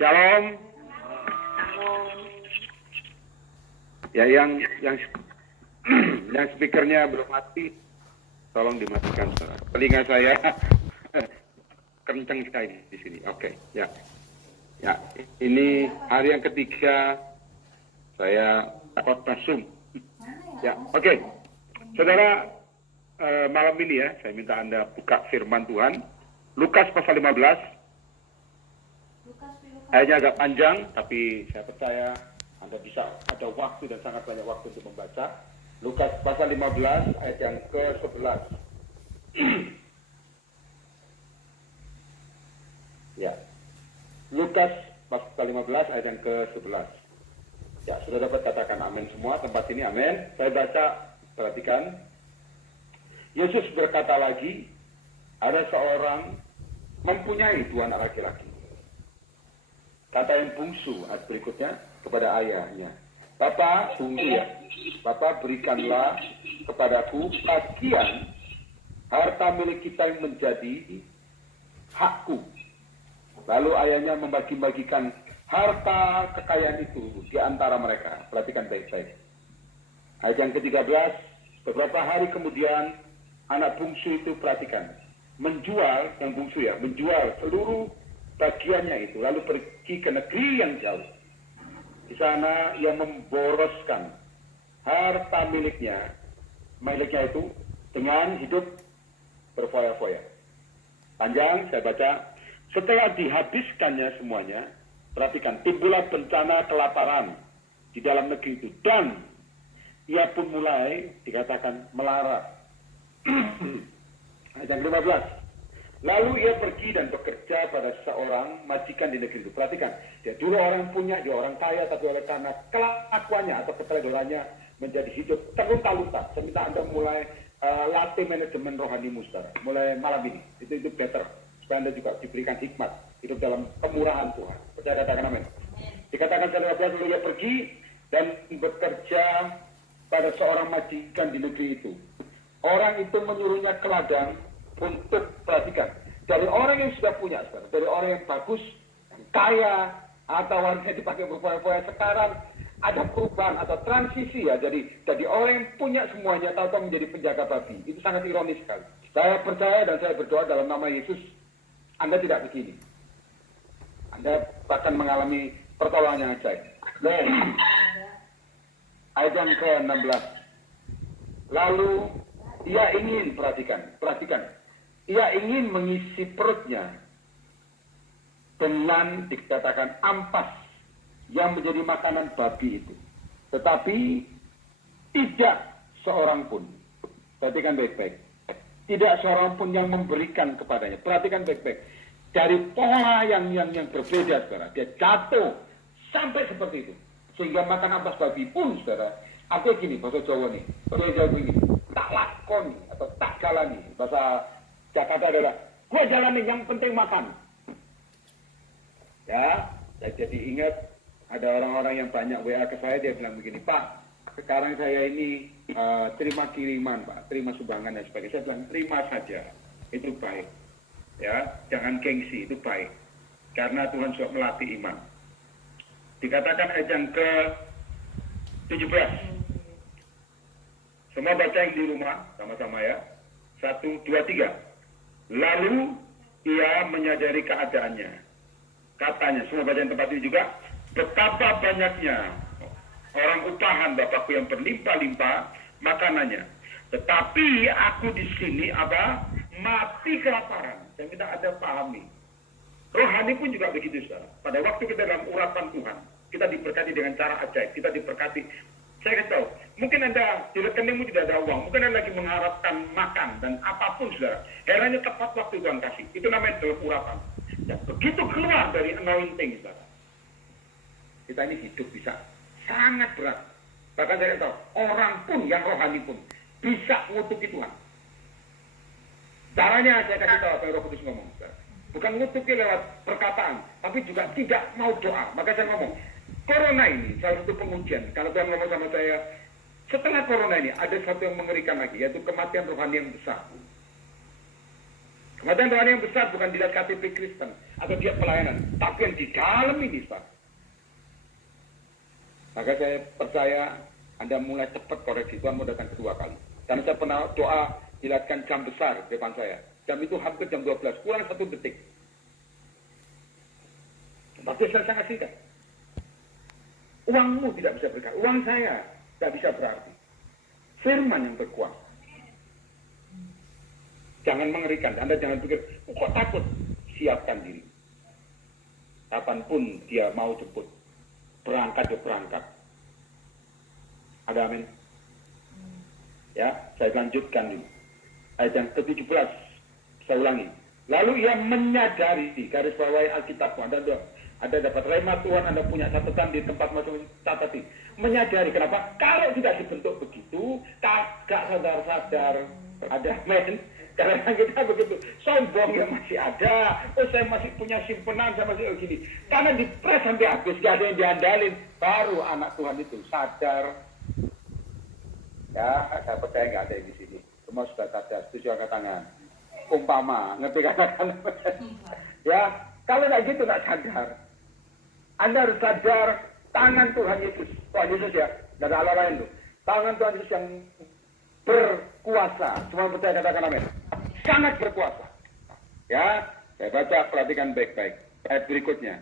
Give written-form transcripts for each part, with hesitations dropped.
Shalom. Ya, yang yang speakernya belum mati, tolong dimatikan. Telinga saya kenceng sekali di sini. Oke, ya. Ya, ini hari yang ketiga saya khotbah Zoom. Ya, oke. Saudara, malam ini ya, saya minta Anda buka firman Tuhan. Lukas pasal 15. Ayatnya agak panjang, tapi saya percaya Anda bisa ada waktu dan sangat banyak waktu untuk membaca. Lukas pasal 15 ayat yang ke-11. Ya. Lukas pasal 15 ayat yang ke-11. Ya, sudah dapat katakan amin semua tempat ini, amin. Saya baca, perhatikan. Yesus berkata lagi, ada seorang mempunyai 2 anak laki-laki. Kata yang bungsu ayat berikutnya kepada ayahnya, Bapak, tunggu ya, Bapak berikanlah kepadaku bagian harta milik kita yang menjadi hakku. Lalu ayahnya membagi-bagikan harta kekayaan itu di antara mereka. Perhatikan baik-baik. Ayat yang ke-13, beberapa hari kemudian anak bungsu itu, perhatikan, menjual, yang bungsu ya, menjual seluruh bagiannya itu, lalu pergi ke negeri yang jauh. Di sana ia memboroskan harta miliknya itu dengan hidup berfoya-foya. Panjang, saya baca. Setelah dihabiskannya semuanya, perhatikan, timbullah bencana kelaparan di dalam negeri itu, dan ia pun mulai dikatakan melarat. Ayat yang 15. Lalu ia pergi dan bekerja pada seorang majikan di negeri itu. Perhatikan, dia dulu orang punya, dia orang kaya, tapi oleh karena kelakuannya atau keteledorannya menjadi hidup terlunta-lunta. Saya minta Anda mulai latih manajemen rohanimu, saudara. Mulai malam ini, itu better. Supaya Anda juga diberikan hikmat, hidup dalam kemurahan Tuhan. Percaya, katakan amin. Dikatakan ayat 15, lalu ia pergi dan bekerja pada seorang majikan di negeri itu. Orang itu menyuruhnya ke ladang untuk, perhatikan, dari orang yang sudah punya, dari orang yang bagus, yang kaya, atau orang yang dipakai berfoya-foya, sekarang ada perubahan atau transisi ya, jadi orang yang punya semuanya tahu-tahu menjadi penjaga babi. Itu sangat ironis sekali. Saya percaya dan saya berdoa dalam nama Yesus, Anda tidak begini. Anda bahkan mengalami pertolongan yang ajaib. Ayat yang ke-16. Lalu ia ingin, perhatikan, ia ingin mengisi perutnya dengan dikatakan ampas yang menjadi makanan babi itu. Tetapi tidak seorang pun, perhatikan baik-baik, tidak seorang pun yang memberikan kepadanya. Perhatikan baik-baik. Dari pola yang berbeda, saudara, dia jatuh sampai seperti itu. Sehingga makan ampas babi pun, saudara, artinya gini, bahasa Jawa nih, bahasa Jawa ini, tak lakoni atau tak jalani. Bahasa Jakarta adalah, gue jalani, yang penting makan. Ya, saya jadi ingat ada orang-orang yang banyak WA ke saya, dia bilang begini, Pak, sekarang saya ini terima kiriman, Pak, terima sumbangan dan sebagainya. Saya bilang, terima saja, itu baik. Ya, jangan gengsi, itu baik. Karena Tuhan sudah melatih iman. Dikatakan ayat yang ke-17. Semua baca yang di rumah, sama-sama ya. 1, 2, 3. Lalu ia menyadari keadaannya. Katanya, semua baca yang tempat ini juga, betapa banyaknya orang upahan Bapakku yang berlimpah-limpah makanannya. Tetapi aku di sini mati kelaparan. Saya minta Anda pahami. Rohani pun juga begitu, saudara. Pada waktu kita dalam urapan Tuhan, kita diberkati dengan cara ajaib. Kita diberkati. Saya kasih tahu, mungkin Anda di rekeningmu tidak ada uang, mungkin Anda lagi mengharapkan makan dan apapun, saudara. Heranya tepat waktu Tuhan kasih. Itu namanya dalam urapan. Dan begitu keluar dari anointing, saudara, kita ini hidup bisa sangat berat. Bahkan saya tahu, orang pun yang rohani pun bisa ngutuki Tuhan. Caranya saya kasih tahu apa yang Roh Kudus ngomong, saudara. Bukan ngutuki lewat perkataan, tapi juga tidak mau doa. Maka saya ngomong, Corona ini salah satu pengujian. Kalau Tuhan ngomong sama saya, setelah Corona ini ada satu yang mengerikan lagi, yaitu kematian rohani yang besar. Kematian Tuhan yang besar bukan dilihat KTP Kristen atau dia pelayanan, tapi yang di dalam ini, Pak. Maka saya percaya Anda mulai cepat koreksi. Tuhan mau datang kedua kali. Karena saya pernah doa dilihatkan jam besar di depan saya. Jam itu hampir jam 12, kurang 1 detik. Tapi saya sangat singkat. Uangmu tidak bisa berkata, uang saya tidak bisa berarti. Firman yang berkuasa. Jangan mengerikan. Anda jangan pikir, kok takut? Siapkan diri. Kapanpun dia mau jemput. Berangkat ya berangkat. Ada amin? Ya, saya lanjutkan dulu. Ayat yang ke-17. Saya ulangi. Lalu ia menyadari, garis bawahi Alkitab. Anda dapat rema Tuhan, Anda punya catatan di tempat masing-masing catati. Menyadari, kenapa? Kalau tidak dibentuk begitu, kagak sadar-sadar. Ada amin? Karena kita begitu, sombong yang masih ada, saya masih punya simpenan, saya masih gini. Karena dipres sampai habis, gak ada yang diandalin, baru anak Tuhan itu sadar. Ya, saya percaya gak ada yang di sini. Semua sudah sadar, setuju angkat tangan. Umpama, ngerti katakan? Ya, kalau gak gitu gak sadar. Anda harus sadar, tangan Tuhan Yesus. Tuhan Yesus ya, gak ada Allah lain tuh. Tangan Tuhan Yesus yang berkuasa. Semua percaya katakan amin. Sangat berkuasa. Ya, saya baca, perhatikan baik-baik. Ayat berikutnya.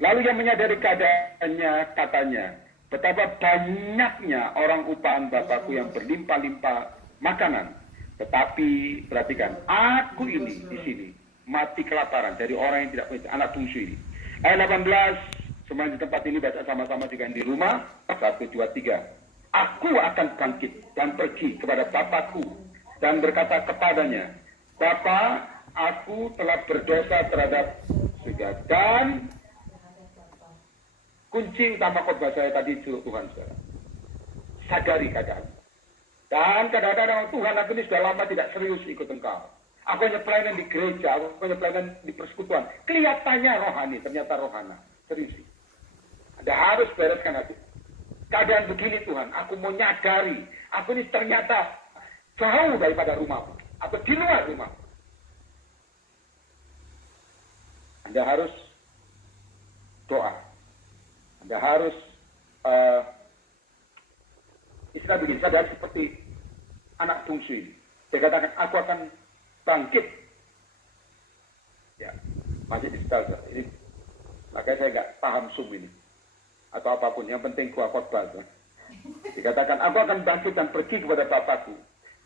Lalu yang menyadari keadaannya, katanya, betapa banyaknya orang upahan Bapakku yang berlimpah-limpah makanan. Tetapi, perhatikan, aku ini di sini mati kelaparan dari orang yang tidak punya anak bungsu ini. Ayat 18, semua di tempat ini baca sama-sama juga di rumah. 1, 2, 3. Aku akan bangkit dan pergi kepada Bapakku dan berkata kepadanya, Bapa, aku telah berdosa terhadap surga. Dan kunci utama khotbah saya tadi itu Tuhan, saudara. Sadari keadaan. Dan kadang-kadang Tuhan, aku ini sudah lama tidak serius ikut engkau. Aku hanya pelayanan di gereja, aku hanya pelayanan di persekutuan. Kelihatannya rohani, ternyata rohana. Serius. Anda harus bereskan hati. Keadaan begini Tuhan, aku mau nyadari, aku ini ternyata jauh daripada rumahmu, atau di luar rumah. Anda harus doa. Anda harus istilah begini, sadar seperti anak bungsu ini. Dia katakan, aku akan bangkit. Ya, masih di setel ini. Makanya saya nggak paham Zoom ini. Atau apapun, yang penting gua khotbah. Dikatakan, aku akan bangkit dan pergi kepada Bapakku.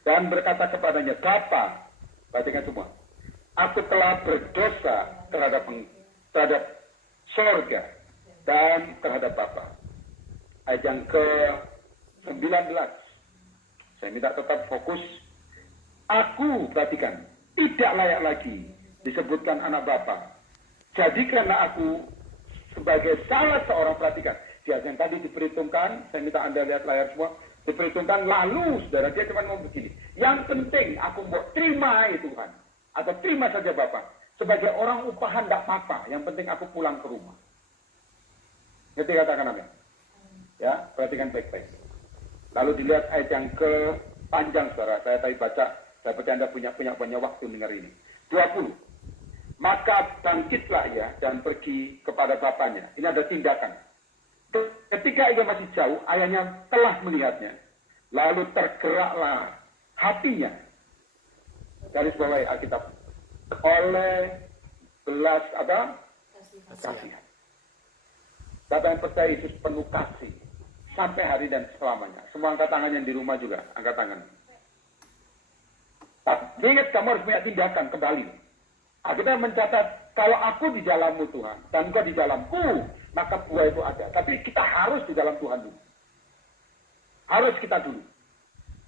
Dan berkata kepadanya, Bapa, perhatikan semua. Aku telah berdosa terhadap sorga dan terhadap Bapa. Ayat yang ke-19. Saya minta tetap fokus. Aku, perhatikan, tidak layak lagi disebutkan anak Bapa. Jadikanlah aku sebagai salah seorang, perhatikan, dia yang tadi diperhitungkan, saya minta Anda lihat layar semua, diperhitungkan lalu, saudara, dia cuma ngomong begini, yang penting aku mau terima Tuhan, atau terima saja Bapak, sebagai orang upahan tidak apa-apa, yang penting aku pulang ke rumah. Ngerti katakan amin? Ya, perhatikan baik-baik. Lalu dilihat ayat yang ke panjang, saudara, saya tadi baca, saya percaya Anda punya banyak waktu dengar ini. 20. Maka bangkitlah ia dan pergi kepada bapaknya. Ini ada tindakan. Ketika ia masih jauh, ayahnya telah melihatnya. Lalu tergeraklah hatinya. Garis bawahi Alkitab. Oleh belas kasihan. Siapa yang percaya Yesus penuh kasih sampai hari dan selamanya. Semua angkat tangan yang di rumah juga, angkat tangan. Tapi ingat, kamu harus punya tindakan kembali. Kita mencatat, kalau aku di dalammu Tuhan, dan engkau di dalamku, maka buah itu ada. Tapi kita harus di dalam Tuhan dulu. Harus kita dulu.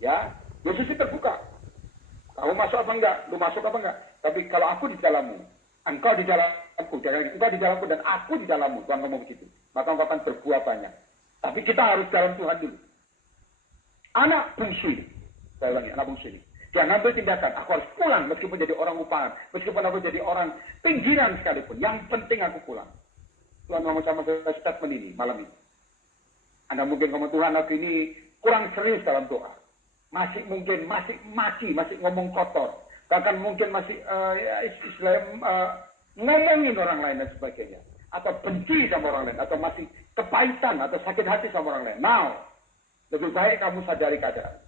Ya, Yesus itu terbuka. Kamu masuk apa enggak? Lu masuk apa enggak? Tapi kalau aku di dalammu, engkau di dalamku, engkau di dalamku dan aku di dalammu, Tuhan ngomong begitu. Maka engkau akan berbuah banyak. Tapi kita harus dalam Tuhan dulu. Anak bungsu, saya ulangi, anak bungsu ini. Dia ngambil tindakan, aku harus pulang meskipun jadi orang upahan, meskipun aku jadi orang pinggiran sekalipun. Yang penting aku pulang. Tuhan ngomong sama saya statement ini malam ini. Anda mungkin ngomong, Tuhan aku ini kurang serius dalam doa. Masih mungkin, masih ngomong kotor. bahkan mungkin masih ngomongin orang lain dan sebagainya, atau benci sama orang lain, atau masih kepahitan atau sakit hati sama orang lain. Now, lebih baik kamu sadari keadaan.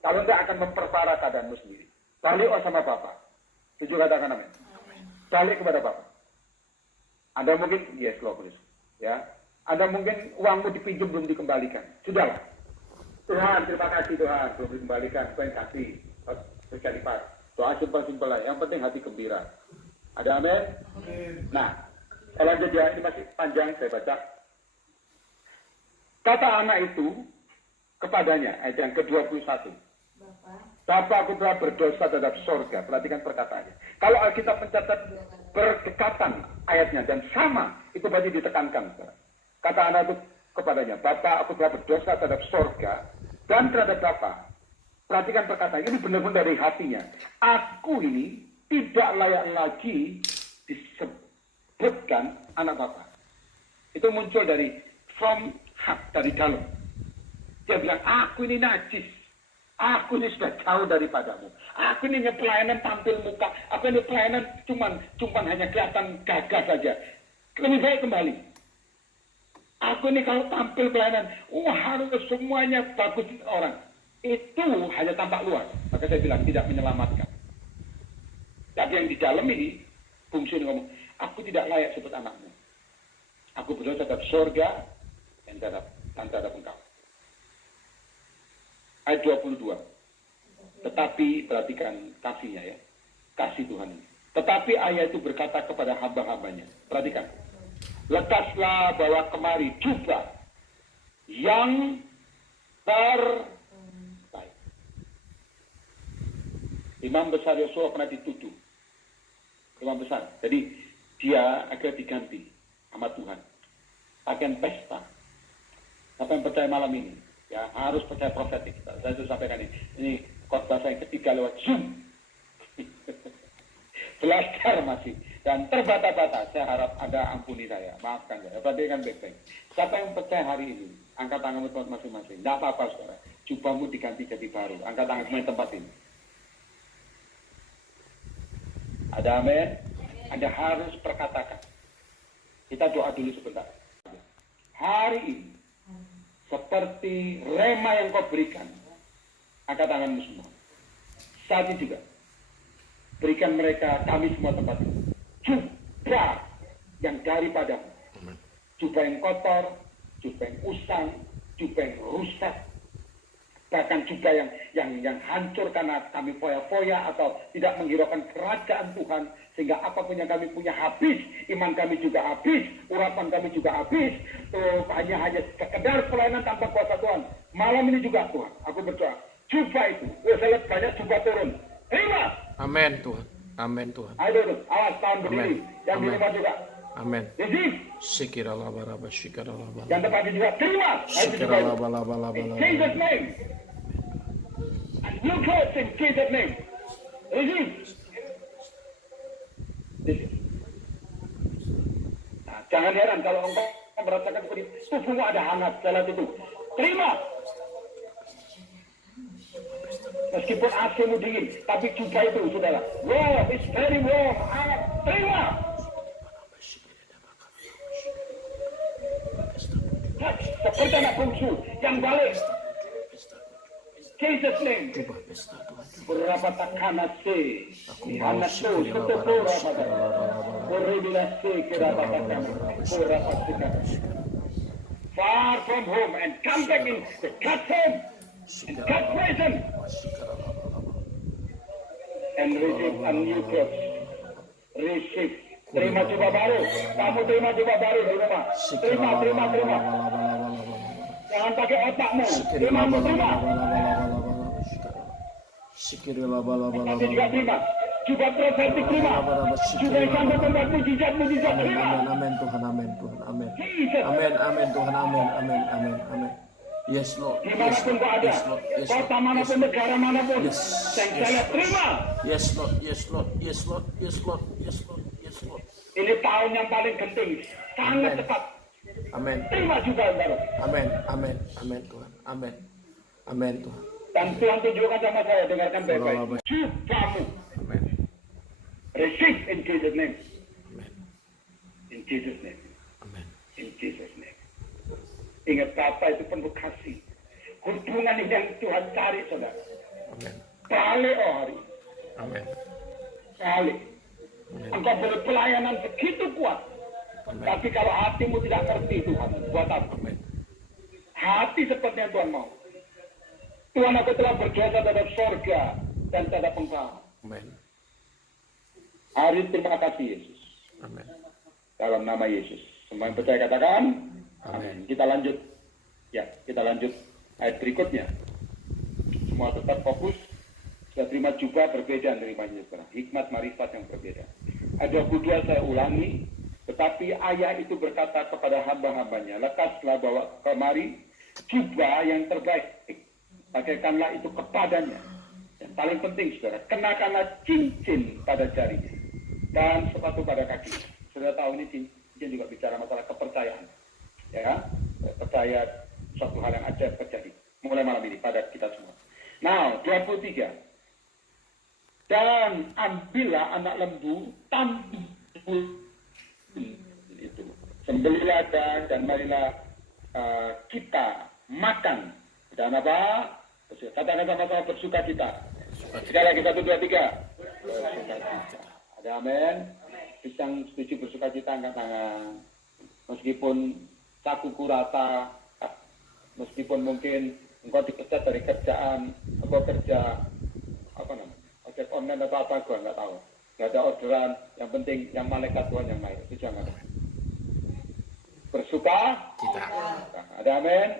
Kalau enggak akan memperparah keadaanmu sendiri. Balik sama Bapak. Setuju katakan amin. Balik kepada Bapak. Anda mungkin, yes Lord, please. Ya, Anda mungkin uangmu dipinjam belum dikembalikan. Sudahlah. Tuhan, terima kasih Tuhan, belum dikembalikan. Tuhan kasih. Terus lipat. Doa simpel-simpel lah. Yang penting hati gembira. Ada amin? Nah, kalau ya, ini masih panjang, saya baca. Kata anak itu kepadanya, ayat yang ke-21. Bapak, aku telah berdosa terhadap sorga. Perhatikan perkataannya. Kalau Alkitab mencatat berdekatan ayatnya dan sama, itu berarti ditekankan. Kata anak itu kepadanya, Bapak, aku telah berdosa terhadap sorga dan terhadap Bapak. Perhatikan perkataan ini benar-benar dari hatinya. Aku ini tidak layak lagi disebutkan anak Bapak. Itu muncul dari from heart, dari dalam. Dia bilang, aku ini najis. Aku ini sudah jauh daripadamu. Aku ini pelayanan tampil muka. Aku ini pelayanan cuman hanya kelihatan gagah saja. Lebih baik kembali. Aku ini kalau tampil pelayanan, harus semuanya bagus orang. Itu hanya tampak luar. Maka saya bilang tidak menyelamatkan. Tapi yang di dalam ini, fungsi ini ngomong, aku tidak layak sebut anakmu. Aku berdosa terhadap surga dan terhadap engkau. Ayat 22. Tetapi, perhatikan kasihnya ya. Kasih Tuhan ini. Tetapi ayat itu berkata kepada hamba-hambanya. Perhatikan. Lekaslah bawa kemari jubah yang terbaik. Imam besar Yosua pernah dituduh. Imam besar. Jadi, dia akhirnya diganti sama Tuhan. Pakaian pesta. Siapa yang percaya malam ini? Ya, harus percaya profetik. Saya sudah sampaikan ini. Ini khotbah saya ketiga lewat Zoom. Belajar masih. Dan terbata-bata. Saya harap Anda ampuni saya. Maafkan saya. Perhatikan baik-baik. Siapa yang percaya hari ini? Angkat tanganmu tempat masing-masing. Tidak apa-apa, saudara. Jubahmu diganti jadi baru. Angkat tangan semua tempat ini. Ada amin? Anda harus perkatakan. Kita doa dulu sebentar. Hari ini, seperti rema yang kau berikan, angkat tanganmu semua. Saat ini juga, berikan mereka, kami semua tempat ini, jubah yang daripadamu. Jubah yang kotor, jubah yang usang, jubah yang rusak, bahkan jubah yang hancur karena kami foya-foya atau tidak menghiraukan kerajaan Tuhan, sehingga apapun yang kami punya habis, iman kami juga habis, urapan kami juga habis, hanya sekedar pelayanan tanpa kuasa Tuhan. Malam ini juga Tuhan, aku berdoa, jubah itu, saya lihat banyak jubah turun, terima. Amin Tuhan, amin Tuhan. Ayo, awas tahun berdiri, yang di rumah juga. Amin. Receive. Sikiralabaraba, sikiralabaraba. Yang tempatnya juga terima. Sikiralabaraba. In Jesus' name. And you close in Jesus' name. Receive. Nah, jangan heran kalau engkau merasakan seperti tubuhmu ada hangat saat itu. Terima. Meskipun AC-mu dingin, tapi jubah itu, saudara. Warm, it's very warm. Hangat. Terima. Seperti anak bungsu yang balik. Jesus name. Berapa takana se. Anak tu setelah berapa. Berapa se berapa takana. Berapa takana. Far from home and come back in the God's home and God's presence and receive a new gift. Receive. Terima coba baru. Kamu terima coba baru di rumah. Terima. Jangan pakai otakmu. Terima. Tapi juga terima. Juga profetik terima. Juga sampai tempat mujizat terima. Amin Tuhan, amin Tuhan, amin. Amin Tuhan, amin. Yes Lord. Dimanapun kau ada. Kota manapun, negara manapun. Saya terima. Yes Lord. Ini tahun yang paling penting, sangat cepat. Amin. Terima juga baru. Amin Tuhan. Amin Tuhan. Dan Tuhan tunjukkan sama saya, dengarkan baik-baik. Jubahmu Receive in Jesus' name. Amen. In Jesus' name. Amen. In Jesus' name. Ingat Bapa itu penuh kasih. Hubungan yang Tuhan cari, saudara. Amen. Balik hari. Amen. Balik. Engkau boleh pelayanan begitu kuat. Amen. Tapi kalau hatimu tidak ngerti Tuhan, buat apa? Amen. Hati seperti yang Tuhan mau. Tuhan, aku telah berdosa terhadap surga dan terhadap Engkau. Amen. Hari terima kasih Yesus. Amen. Dalam nama Yesus. Semua yang percaya katakan. Amin. Kita lanjut. Ya, kita lanjut ayat berikutnya. Semua tetap fokus. Sudah terima jubah berbeda nerimanya sekarang. Hikmat marifat yang berbeda. Ayat 22 saya ulangi. Tetapi ayah itu berkata kepada hamba-hambanya, lekaslah bawa kemari jubah yang terbaik. Pakaikanlah itu kepadanya. Yang paling penting, saudara, kenakanlah cincin pada jarinya dan sepatu pada kaki. Saudara tahu ini cincin juga bicara masalah kepercayaan. Ya, percaya suatu hal yang ajaib terjadi. Mulai malam ini pada kita semua. Nah, 23. Dan ambillah anak lembu, tampil itu. Sembelilah dan marilah kita makan. Dan apa? Katakan sama-sama bersuka cita. Sekali lagi 1, 2, 3. Bersuka cita. Ada amin. Yang setuju bersuka cita angkat tangan. Meskipun sakuku rata, meskipun mungkin engkau dipecat dari kerjaan, engkau kerja apa namanya, ojek online atau apa, gua nggak tahu. Nggak ada orderan. Yang penting yang malaikat Tuhan yang naik. Itu jangan. Bersuka Cita. Ada amin.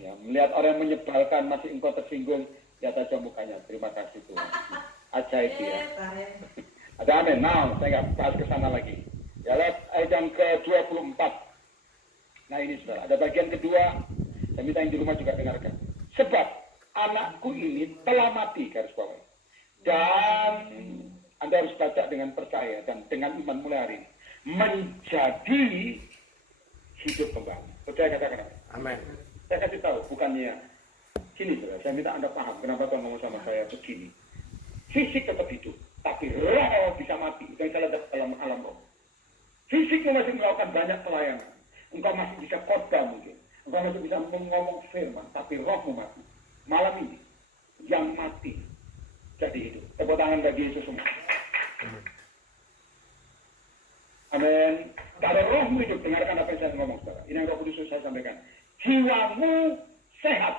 Ya, melihat orang yang menyebalkan masih engkau tersinggung, lihat aja mukanya. Terima kasih Tuhan. Ajaib ya. Ada amin. Nah, saya nggak bahas ke sana lagi. Ya, lihat ayat yang ke-24. Nah ini saudara, ada bagian kedua. Saya minta yang di rumah juga dengarkan. Sebab anakku ini telah mati, garis bawah. Dan Anda harus baca dengan percaya dan dengan iman mulai hari ini. Menjadi hidup kembali. Percaya katakan. Amin. Saya kasih tahu, bukannya sini saudara, saya minta Anda paham kenapa Tuhan ngomong sama saya begini. Fisik tetap hidup, tapi roh bisa mati. Itu yang saya lihat dalam alam roh. Fisiknya masih melakukan banyak pelayanan. Engkau masih bisa khotbah mungkin. Engkau masih bisa ngomong firman, tapi rohmu mati. Malam ini, yang mati jadi hidup. Tepuk tangan bagi Yesus semua. Amin. Kalau rohmu hidup, dengarkan apa yang saya ngomong saudara. Ini yang Roh Kudus saya sampaikan. Jiwamu sehat.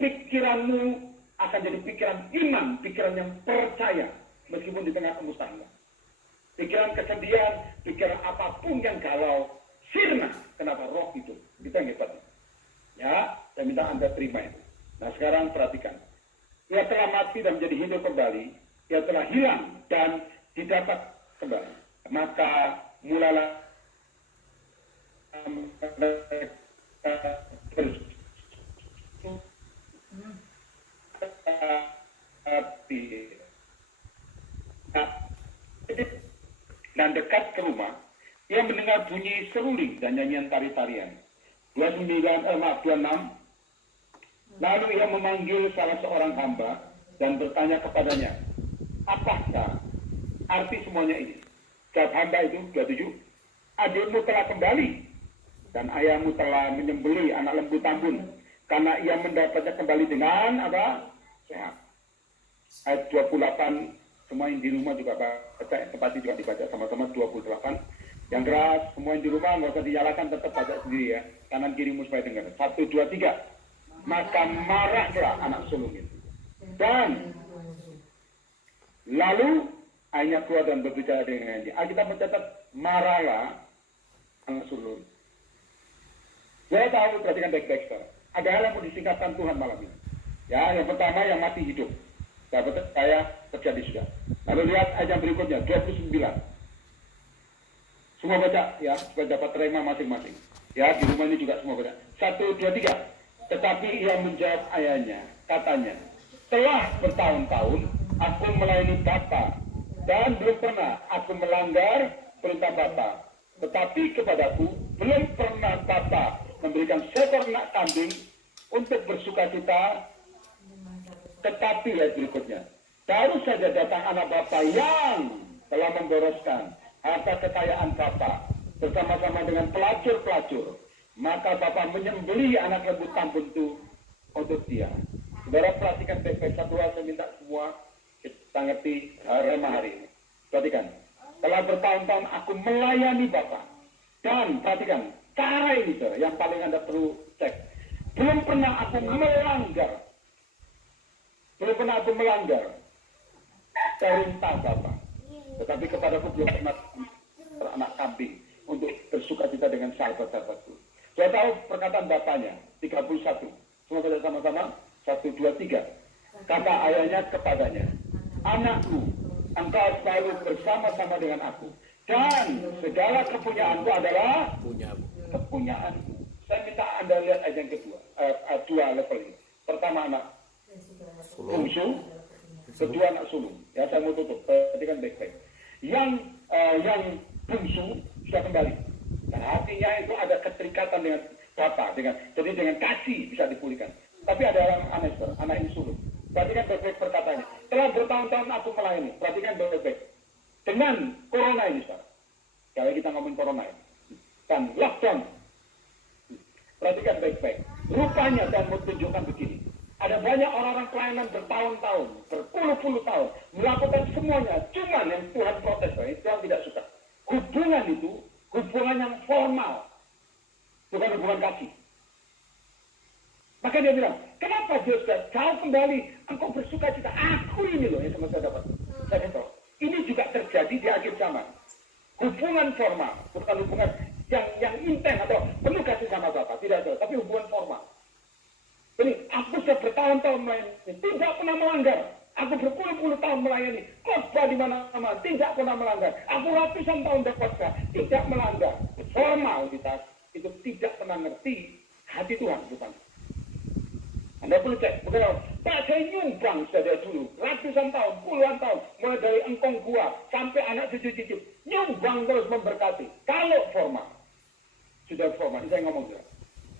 Pikiranmu akan jadi pikiran iman, pikiran yang percaya meskipun di tengah kemustahilan. Pikiran kesedihan, pikiran apapun yang galau, sirna. Kenapa roh itu? Itu yang hebat. Ya, saya minta Anda terima itu. Nah sekarang perhatikan. Ia telah mati dan menjadi hidup kembali. Ia telah hilang dan didapat kembali. Maka mulailah dan dekat ke rumah, ia mendengar bunyi seruling dan nyanyian tari-tarian. 26. Lalu ia memanggil salah seorang hamba dan bertanya kepadanya, apakah arti semuanya ini? Jawab hamba itu, 27, adikmu telah kembali dan ayahmu telah menyembelih anak lembu tambun karena ia mendapatnya kembali dengan apa? Sehat. Ayat 28, semua yang di rumah juga baca, tempat ini juga dibaca sama-sama 28. Yang keras, semua yang di rumah nggak usah dinyalakan, tetap baca sendiri ya. Kanan kirimu supaya dengar. 1, 2, 3. Maka marahlah anak sulung itu. Dan lalu ayahnya keluar dan berbicara dengan dia. Alkitab mencatat marahlah anak sulung. Saya tahu, perhatikan baik-baik sekarang. Ada hal yang mau disingkatkan Tuhan malam ini. Ya, yang pertama yang mati hidup. Saya terjadi sudah. Lalu lihat ayat yang berikutnya, 29. Semua baca ya, supaya dapat terima masing-masing. Ya, di rumah ini juga semua baca. 1, 2, 3. Tetapi ia menjawab ayahnya, katanya, telah bertahun-tahun aku melayani Bapa dan belum pernah aku melanggar perintah Bapa. Tetapi kepadaku belum pernah Bapa memberikan seekor anak kambing untuk bersukacita. Tetapi ayat berikutnya, baru saja datang anak Bapak yang telah memboroskan harta kekayaan Bapak bersama-sama dengan pelacur-pelacur. Maka Bapak menyembelih anak lembu tambun itu untuk dia. Saudara perhatikan baik-baik, satu hal saya minta semua kita ngerti hari ini. Perhatikan, telah bertahun-tahun aku melayani Bapak. Dan perhatikan, cara ini saudara, yang paling Anda perlu cek. Belum pernah aku melanggar. Belum pernah aku melanggar perintah Bapak. Tetapi kepadaku belum pernah anak kambing untuk bersuka cita dengan sahabat-sahabatku. Saya tahu perkataan Bapaknya, 31. Semua kita sama-sama, 1, 2, 3. Kata ayahnya kepadanya, anakku, engkau selalu bersama-sama dengan aku. Dan segala kepunyaanku adalah kepunyaanku. Saya minta Anda lihat ayat yang kedua, dua level ini. Pertama anak bungsu, kedua anak sulung. Ya, saya mau tutup. Perhatikan baik-baik. Yang bungsu sudah kembali. Dan hatinya itu ada keterikatan dengan Bapak, jadi dengan kasih bisa dipulihkan. Tapi ada orang aneh, anak ini sulung. Perhatikan baik-baik perkataannya. Telah bertahun-tahun aku melayani. Perhatikan baik-baik. Dengan corona ini, saudara. Kalau kita ngomongin corona ini. Dan lockdown. Perhatikan baik-baik. Rupanya dan mau tunjukkan begini. Ada banyak orang-orang pelayanan bertahun-tahun, berpuluh-puluh tahun, melakukan semuanya. Cuman yang Tuhan protes, Tuhan tidak suka. Hubungan itu, hubungan yang formal. Bukan hubungan kasih. Maka dia bilang, kenapa Dia sudah kau kembali, engkau bersuka cita. Aku ini loh yang sama saya dapat. Saya tahu. Ini juga terjadi di akhir zaman. Hubungan formal, bukan hubungan yang intens atau penuh kasih sama Bapak. Tidak ada, tapi hubungan formal. Jadi, aku sudah bertahun-tahun melayani, tidak pernah melanggar. Aku berpuluh-puluh tahun melayani, khotbah di mana-mana, tidak pernah melanggar. Aku ratusan tahun berkhotbah, tidak melanggar. Formalitas itu tidak pernah ngerti hati Tuhan, bukan? Anda perlu cek, bukan? Pak, saya nyumbang dari dulu, ratusan tahun, puluhan tahun, mulai dari engkong gua sampai anak cucu-cucu, nyumbang terus memberkati. Kalau formal, sudah formal, saya ngomong juga.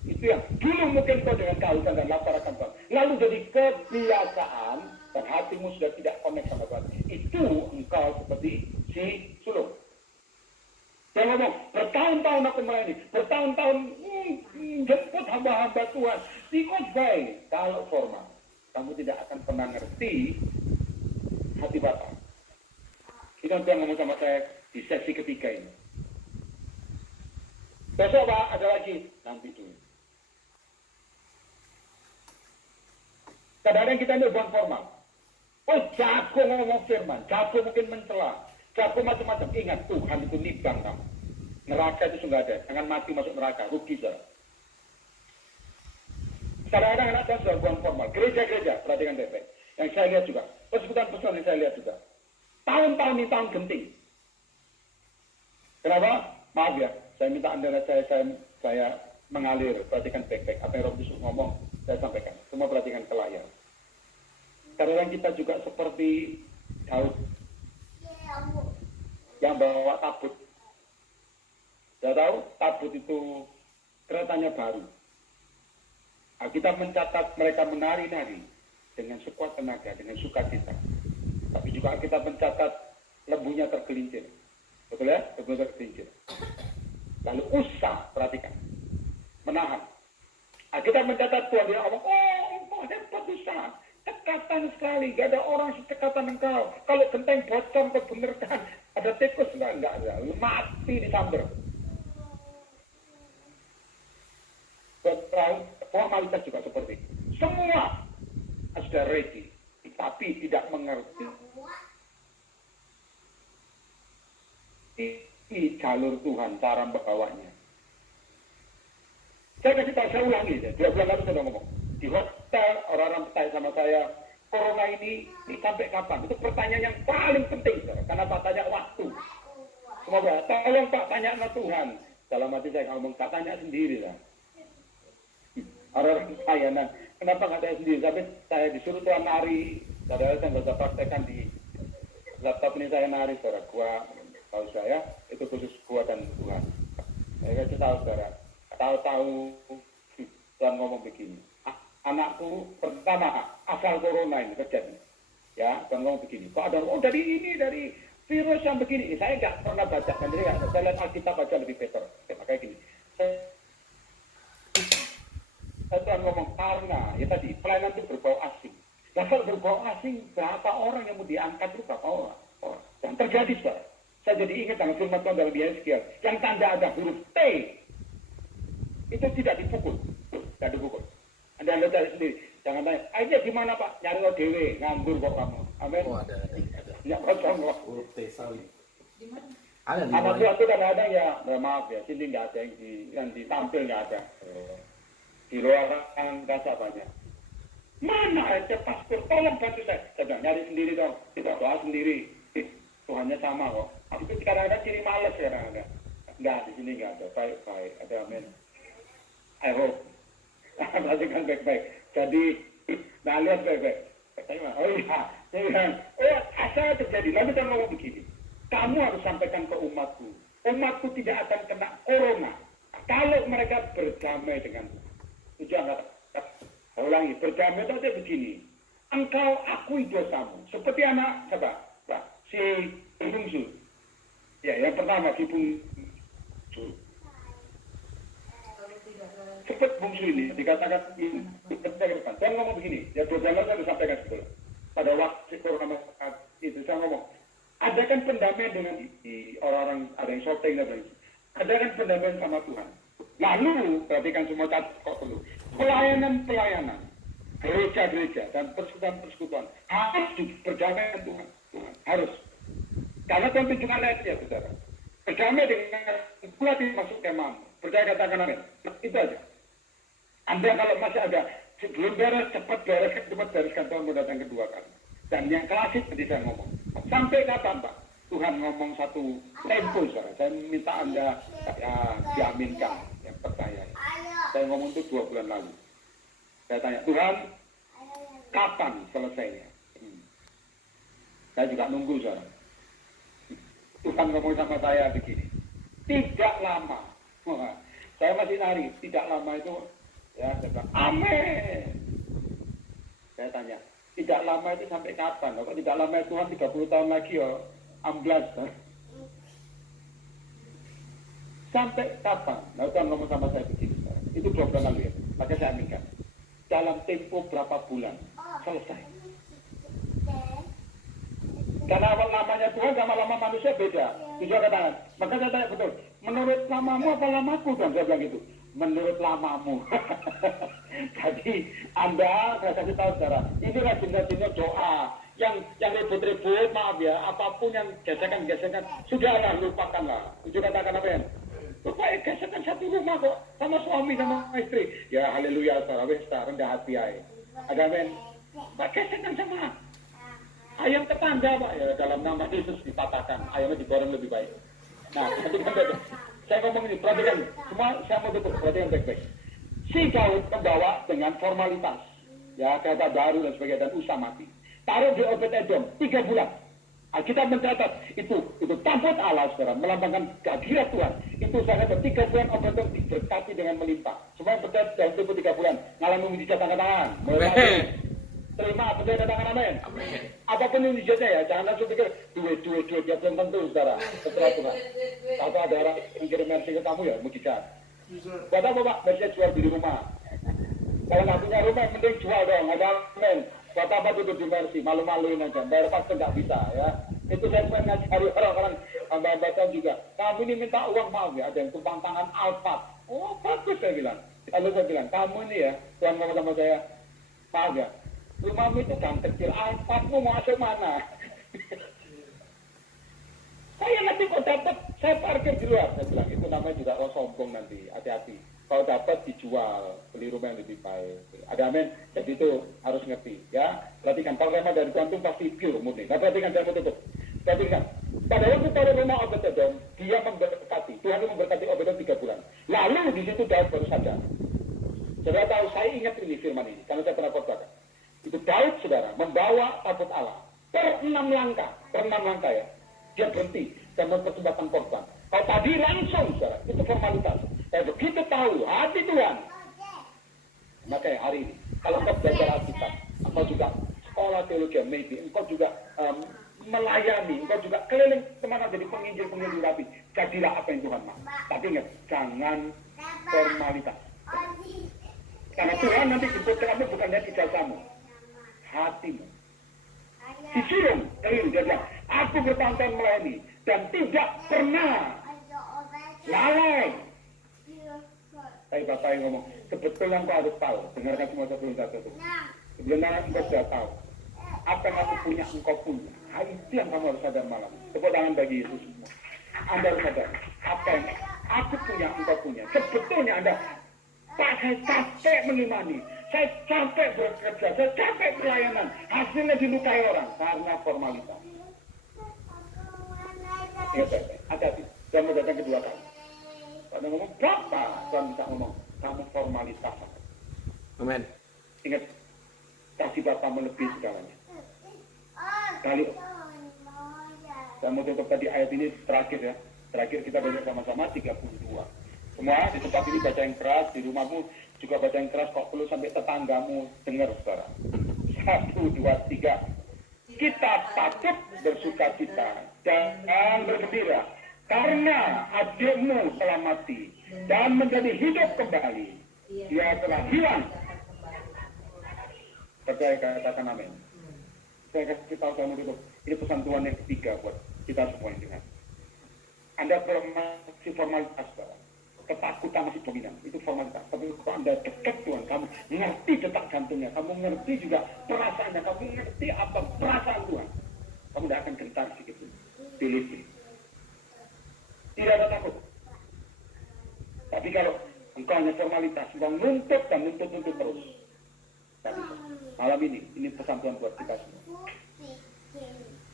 Itu yang dulu mungkin kau dengan kehausan dan lapar akan Tuhan. Lalu jadi kebiasaan dan hatimu sudah tidak connect sama Tuhan. Itu engkau seperti si sulung. Saya ngomong, bertahun-tahun aku melayani, bertahun-tahun jemput hamba-hamba Tuhan. Ikut baik, kalau formal, kamu tidak akan pernah ngerti hati Bapak. Itu yang ngomong sama saya di sesi ketiga ini. Besok Pak, ada lagi, nanti dulu. Kadang-kadang kita ini hubungan formal. Oh, jago ngomong firman, jago mungkin mencela, jago macam-macam. Ingat, Tuhan itu nibang kamu. Neraka itu sudah ada, jangan mati masuk neraka, rugi saudara. Kadang-kadang anak saya sudah hubungan formal. Gereja-gereja, perhatikan baik-baik. Yang saya lihat juga, persekutuan-persekutuan yang saya lihat juga. Tahun-tahun ini tahun genting. Kenapa? Maaf ya, saya minta Anda saya mengalir, perhatikan baik-baik. Apa yang Rob Yusuf ngomong, saya sampaikan. Semua perhatikan ke layar. Kadang kita juga seperti Daud yang bawa tabut. Saya tahu tabut itu keretanya baru. Kita mencatat mereka menari-nari dengan sekuat tenaga, dengan sukacita. Tapi juga kita mencatat lembunya tergelincir. Betul ya? Lembunya tergelincir. Lalu usah, perhatikan. Menahan. Kita mencatat Tuhan, dia ngomong, oh engkau hebat usah. Cekatan sekali, gak ada orang secekatan engkau. Kalau genteng bocor kebenerkan, ada tikus enggak ada. Mati disamber. Formalitas juga seperti itu. Semua sudah ready, tapi tidak mengerti di jalur Tuhan, cara membawanya. Saya kasih tahu, saya ulangi ya. 2 bulan lalu saya ngomong. Di hotel, orang-orang bertanya sama saya, corona ini sampai kapan? Itu pertanyaan yang paling penting, saudara. Karena Pak tanya waktu. Semoga, tolong Pak tanya sama Tuhan. Dalam hati saya ngomong, tak tanya sendiri lah. Orang-orang saya, nah, kenapa nggak tanya sendiri? Tapi saya disuruh Tuhan nari. Saudara, saya nggak usah praktekkan di laptop ini saya nari, saudara. Gua, tahu saya, itu khusus gua dan Tuhan. Saya kasih tahu, saudara. Tahu-tahu Tuhan ngomong begini. Anakku pertama asal corona ini terjadi. Ya, Tuhan ngomong begini. Kok ada, dari virus yang begini. Saya nggak pernah baca, saya lihat Alkitab baca lebih better. Makanya gini. Tuhan ngomong karena, ya tadi, pelayanan itu berbau asing. Nah, kalau berbau asing, berapa orang yang mau diangkat itu berapa orang? Yang terjadi, saudara. Saya jadi ingat dengan firman Tuhan dalam Yeskiel. Yang tanda ada huruf T, itu tidak dipukul. Tidak dipukul. Anda cari sendiri. Jangan tanya, aja gimana Pak? Nyari ODW, nganggur kok kamu. Amin. Oh, ada. Ya, kosong kok. Huruf T salib. Ada di Anak mana? itu kadang-kadang ya, maaf ya, sini nggak ada yang ditampil nggak ada. Di luar angkasa banyak. Mana aja pastor, tolong bantu saya. Saya bilang, nyari sendiri dong, kita doa sendiri. Tuhannya sama kok. Tapi kadang-kadang ciri males kadang-kadang. Nggak, di sini nggak ada. Baik-baik, ada amin. I hope. Perhatikan baik-baik. Jadi, nah lihat baik-baik. Oh iya, saya bilang, asal terjadi. Lalu saya ngomong begini. Kamu harus sampaikan ke umatku. Umatku tidak akan kena corona. Kalau mereka berdamai dengan Tuhan. Itu jangan. Saya ulangi, berdamai itu aja begini. Engkau akui dosamu. Seperti anak, siapa? Si bungsu. Ya, yang pertama si bungsu. Cepat bungsu ini dikatakan ini. Saya ngomong begini. Ya, dosa saya disampaikan sebelum. Pada waktu corona itu saya ngomong. Ada kan pendamaian dengan orang-orang, ada yang syuting dan lain. Ada kan pendamaian sama Tuhan. Lalu, perhatikan semua kok dulu. Pelayanan, gereja-gereja, dan persekutuan harus berdamai dengan Tuhan. Harus. Karena Tuhan tunjukkan ayatnya, saudara. Berdamai dengan pula masuk kemam. Percaya katakan amin. Itu aja. Anda kalau masih ada, sebelum beres, cepat bereskan Tuhan mau datang kedua kali. Dan yang klasik tadi saya ngomong. Sampai kapan Pak? Tuhan ngomong satu tempo, saudara. Saya minta Anda diaminkan, yang percaya. Saya ngomong itu 2 bulan lalu. Saya tanya, Tuhan, kapan selesainya? Saya juga nunggu, saudara. Tuhan ngomong sama saya begini. Tidak lama. Saya masih nari. Tidak lama itu, ya, saya bilang, amin. Saya tanya, tidak lama itu sampai kapan? Kalau tidak lama itu Tuhan 30 tahun lagi ya, amblas. Sampai kapan? Nah, Tuhan ngomong sama saya begini. Itu 2 bulan lalu ya. Maka saya aminkan. Dalam tempo berapa bulan selesai. Karena namanya Tuhan sama lama manusia beda. Tujuan katakan. Maka saya tanya betul. Menurut lamamu apa lamaku? Dan saya bilang gitu. Menurut lamamu. Jadi Anda, saya kasih tahu saudara, ini rajin-rajinnya doa. Yang ribut-ribut, maaf ya, apapun yang gesekan-gesekan, sudahlah, lupakanlah. Tujuh katakan apa ya? Lupa gesekan satu rumah kok, sama suami, sama istri. Ya haleluya, saudara, rendah hati aja. Ada amin. Pak gesekan sama ayam tetangga, Pak. Ya dalam nama Yesus dipatahkan, ayamnya digoreng lebih baik. Nah, saya ngomong ini, perhatikan, semua saya mau tutup, perhatikan baik-baik. Si Daud membawa dengan formalitas, ya kata baru dan sebagainya, dan Usa mati. Taruh di Obed-Edom 3 bulan. Kita mencatat itu tamput Allah, saudara, melambangkan kehadiran Tuhan. Itu saya kata 3 bulan Obed-Edom diberkati dengan melimpah. Semua yang percaya dalam tempo 3 bulan ngalamin mujizat tangan-tangan. Terima percaya tangan amin. Apapun yang mujizatnya ya, jangan langsung pikir duit ya belum tentu, saudara. Setelah Tuhan. Kalau ada orang yang kirim mercy ke kamu ya mujizat. Buat apa Pak? Mercy jual di rumah. Kalau nggak punya rumah, mending jual dong. Ada amin. Buat apa tutup di mercy? Malu-maluin aja. Bayar pasti nggak bisa ya. Itu saya pengen ngajari orang-orang hamba-hamba Tuhan juga. Kamu ini minta uang, maaf ya. Ada yang tumpang tangan Alphard. Oh bagus saya bilang. Lalu saya bilang, kamu ini ya, Tuhan ngomong sama saya, maaf ya, rumahmu itu gang kecil, Alphardmu mau masuk mana? Saya nanti kok dapat, saya parkir di luar. Saya bilang, itu namanya juga orang sombong nanti, hati-hati. Kalau dapat dijual, beli rumah yang lebih baik. Ada amin? Jadi itu harus ngerti. Ya, perhatikan, kalau remah dari Tuhan itu pasti pure, murni. Nah, perhatikan, saya mau tutup. Perhatikan, pada waktu taruh rumah Obed-Edom, dia memberkati. Tuhan itu memberkati Obed-Edom 3 bulan. Lalu di situ Daud baru sadar. Saudara tahu, saya ingat ini firman ini, karena saya pernah khotbahkan. Itu Daud, saudara, membawa tabut Allah. Per 6 langkah ya. Dia berhenti dan mempersembahkan korban. Kalau tadi langsung, saudara, itu formalitas. Tapi begitu tahu hati Tuhan. Makanya hari ini, kalau kau belajar Alkitab, atau juga sekolah sekolah teologi, maybe engkau juga melayani, engkau juga keliling kemana jadi penginjil rapi. Jadilah apa yang Tuhan mau. Tapi ingat, jangan formalitas. Karena Tuhan nanti jemput kamu bukan dari ijazahmu, hatimu. Disuruh keliling, dia bilang, aku bertahun-tahun melayani dan tidak pernah lalai. Tapi Bapak yang ngomong, sebetulnya engkau harus tahu, dengarkan semua sebelum satu itu. Sebenarnya engkau sudah tahu, apa yang aku punya, engkau punya. Itu yang kamu harus sadar malam. Tepuk tangan bagi Yesus semua. Anda harus sadar, apa yang aku punya, engkau punya. Sebetulnya Anda, Pak, saya capek mengimani, saya capek bekerja, saya capek pelayanan. Hasilnya dilukai orang karena formalitas. Ya, hati-hati. Jangan datang kedua kali. Kalau ngomong berapa, Tuhan bisa ngomong, kamu formalitas. Amin. Ingat, kasih Bapa melebihi segalanya. Kali, saya mau tutup tadi ayat ini terakhir ya. Terakhir kita baca sama-sama 32. Semua di tempat ini baca yang keras, di rumahmu juga baca yang keras, kok perlu sampai tetanggamu dengar, saudara. 1, 2, 3. Kita patut bersuka cita dan bergembira karena adikmu telah mati dan menjadi hidup kembali. Dia telah hilang. Percaya, katakan amin. Saya kasih tahu kamu dulu. Ini pesan Tuhan yang ketiga buat kita semua yang dengar. Anda masih formalitas, saudara. Ketakutan masih dominan, itu formalitas. Tapi kalau Anda dekat Tuhan, kamu ngerti detak jantungnya, kamu ngerti juga perasaannya, kamu ngerti apa perasaan Tuhan. Kamu tidak akan gentar sedikit pun. Pilih. Tidak ada takut. Tapi kalau engkau hanya formalitas, engkau nuntut dan nuntut terus. Tapi malam ini pesan Tuhan buat kita semua.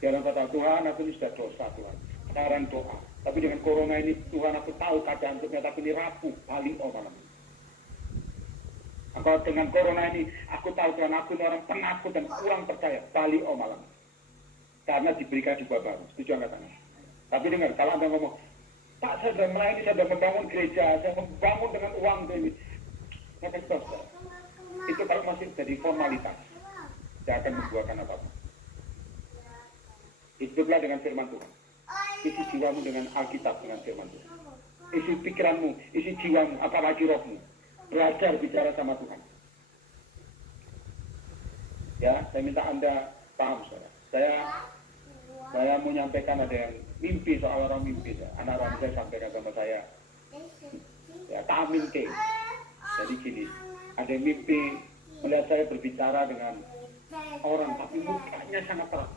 Dalam kata Tuhan, aku ini sudah dosa Tuhan. Sekarang doa. Tapi dengan corona ini, Tuhan aku tahu keadaan untuknya, tapi ini rapuh, balik malam ini. Kalau dengan corona ini, aku tahu Tuhan aku ini orang penakut dan kurang percaya, balik malam ini. Karena diberikan jubah baru, setuju nggak katanya? Tapi dengar, kalau Anda ngomong, Pak, saya sudah melayani, saya sudah membangun gereja, saya membangun dengan uang ini. Saya kasih itu kalau masih jadi formalitas, tidak akan membuahkan apa-apa. Hiduplah dengan firman Tuhan. Isi jiwamu dengan Alkitab, dengan firman Tuhan. Isi pikiranmu, isi jiwamu, apalagi rohmu. Belajar bicara sama Tuhan. Ya, saya minta Anda paham, saudara. Saya mau menyampaikan ada yang mimpi, soal orang mimpi. Anak orang saya sampaikan sama saya. Ya, tamin ke. Jadi gini, ada yang mimpi melihat saya berbicara dengan orang, tapi mukanya sangat terang.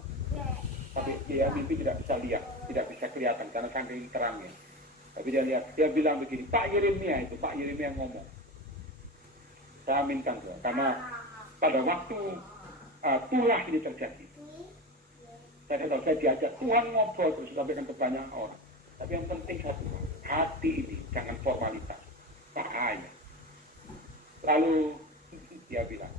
Tapi dia mimpi tidak bisa lihat, tidak bisa kelihatan karena saking terangnya. Tapi dia lihat, dia bilang begini, Pak Yeremia ngomong. Saya aminkan Tuhan, karena pada waktu tulah ini terjadi, saya tahu saya diajak Tuhan ngobrol terus sampaikan ke banyak orang. Tapi yang penting satu, hati ini jangan formalitas, bahaya. Lalu dia bilang,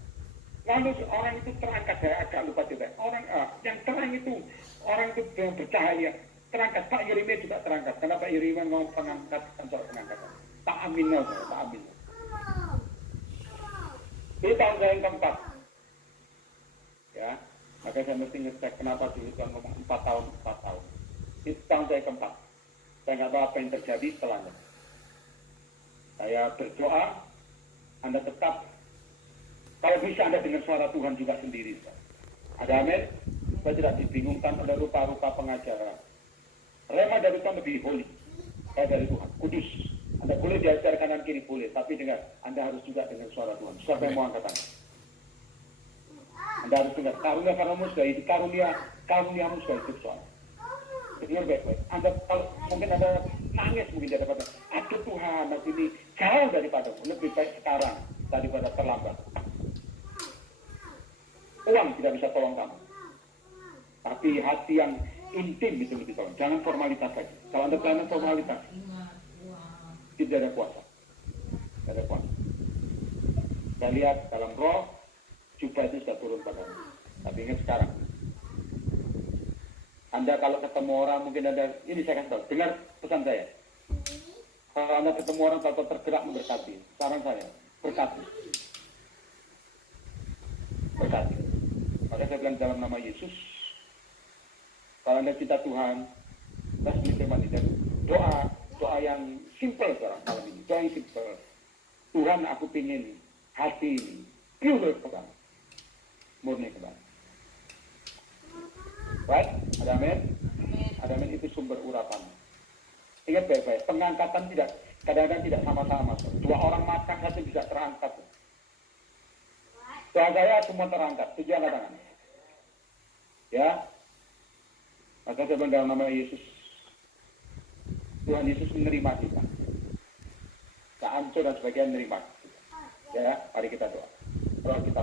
lalu orang itu terangkat, saya agak lupa juga. Orang yang terang itu, orang itu yang bercahaya, terangkat. Pak Yeremia juga terangkat. Karena Pak Yeremia ngomong pengangkat, kantor pengangkatan. Pak Aminah, Pak Aminah. Itu tahun saya yang keempat. Ya, maka saya mesti ngecek kenapa dulu Tuhan ngomong 4 tahun. Itu tahun saya keempat. Saya nggak tahu apa yang terjadi setelahnya. Saya berdoa, Anda tetap, kalau bisa Anda dengar suara Tuhan juga sendiri. Ada amin? Saya tidak dibingungkan oleh rupa-rupa pengajaran. Rema dari Tuhan lebih holy. Saya dari Tuhan, kudus. Anda boleh diajar kanan kiri boleh, tapi dengar, Anda harus juga dengar suara Tuhan. Siapa yang mau angkat tangan? Anda harus dengar, karunia karunia sudah hidup, karuniamu sudah hidup soal. Dengar baik-baik. Anda kalau mungkin ada nangis mungkin dia dapat. Aduh Tuhan, aku ini jauh daripada lebih baik sekarang daripada terlambat. Uang tidak bisa tolong kamu. Tapi hati yang intim itu lebih tolong. Jangan formalitas lagi. Kalau Anda pelayanan formalitas, tidak ada kuasa. Tidak ada kuasa. Saya lihat dalam roh, jubah itu sudah turun padamu. Tapi ingat sekarang. Anda kalau ketemu orang, mungkin ada, ini saya kasih tahu, dengar pesan saya. Kalau Anda ketemu orang, kalau tergerak memberkati, saran saya, berkati. Berkati. Maka saya bilang dalam nama Yesus, kalau Anda cinta Tuhan, dan firman itu, doa yang simple sekarang malam ini, doa yang simple. Tuhan, aku ingin hati ini pure kembali, murni kembali. Right? Ada amin? Ada amin, itu sumber urapan. Ingat baik-baik, pengangkatan kadang-kadang tidak sama-sama. Dua orang makan satu bisa terangkat. Doa saya semua terangkat, tujuh angkat tangan. Ya, maka saya bilang dalam nama Yesus, Tuhan Yesus menerima kita. Kak Anco dan sebagainya menerima kita. Ya, mari kita doa. Doa kita